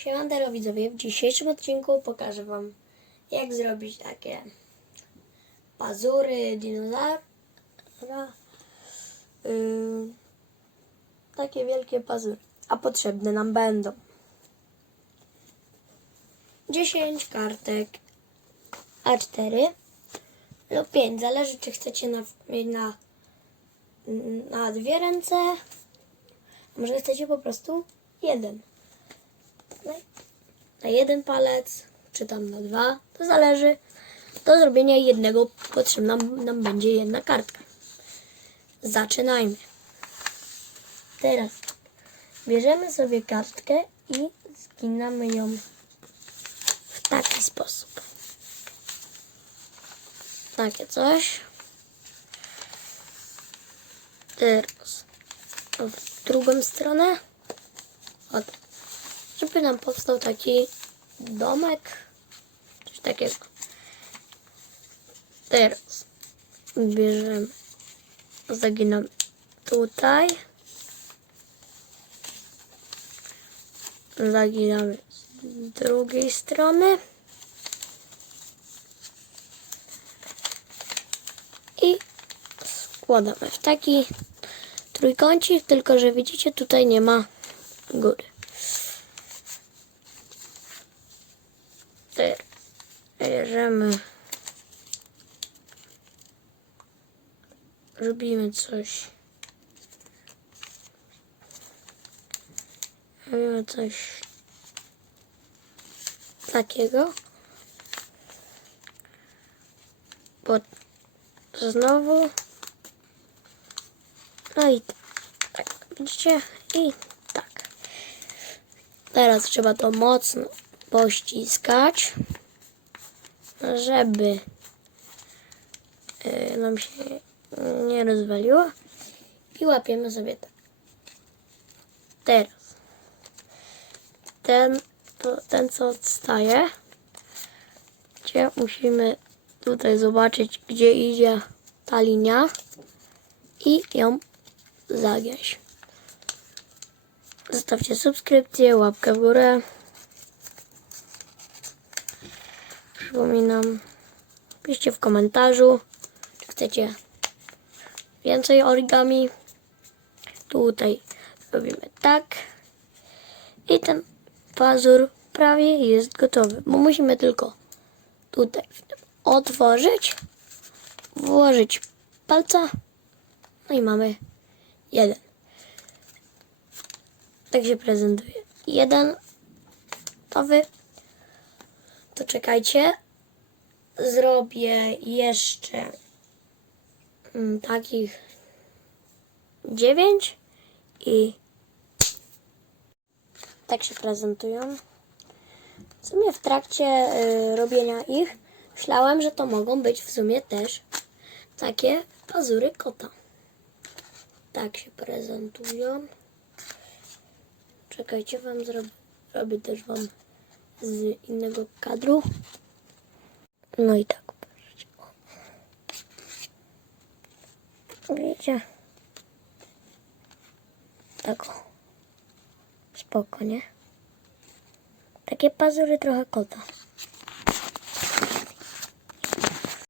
Siemandero widzowie, w dzisiejszym odcinku pokażę Wam jak zrobić takie pazury dinozaura. Yy, takie wielkie pazury, a potrzebne nam będą 10 kartek A4 lub 5, zależy czy chcecie na, mieć na, na dwie ręce, może chcecie po prostu jeden na, jeden palec, czy tam na dwa, to zależy. Do zrobienia jednego potrzebna nam będzie jedna kartka. Zaczynajmy. Teraz bierzemy sobie kartkę i zginamy ją w taki sposób. Takie coś. Teraz w drugą stronę. O tak żeby nam powstał taki domek, coś takiego. Teraz bierzemy, zaginamy tutaj, zaginamy z drugiej strony i składamy w taki trójkącik, tylko że widzicie tutaj nie ma góry. Teraz bierzemy, robimy coś, robimy coś takiego, bo znowu, no i tak, widzicie, i tak. Teraz trzeba to mocno pościskać, żeby y, nam się nie rozwaliło i łapiemy sobie tak. Teraz ten, to, ten co odstaje, gdzie musimy tutaj zobaczyć, gdzie idzie ta linia i ją zagiąć. Zostawcie subskrypcję, łapkę w górę. Przypominam, piszcie w komentarzu, czy chcecie więcej origami. Tutaj robimy tak. I ten pazur prawie jest gotowy, bo musimy tylko tutaj otworzyć, włożyć palca, no i mamy jeden. Tak się prezentuje. Jeden gotowy to czekajcie. Zrobię jeszcze mm, takich dziewięć i tak się prezentują. W sumie w trakcie y, robienia ich myślałam, że to mogą być w sumie też takie pazury kota. Tak się prezentują. Czekajcie, wam zrobię też wam z innego kadru. No i tak. patrzcie. Tak. Spoko, nie? Takie pazury trochę kota.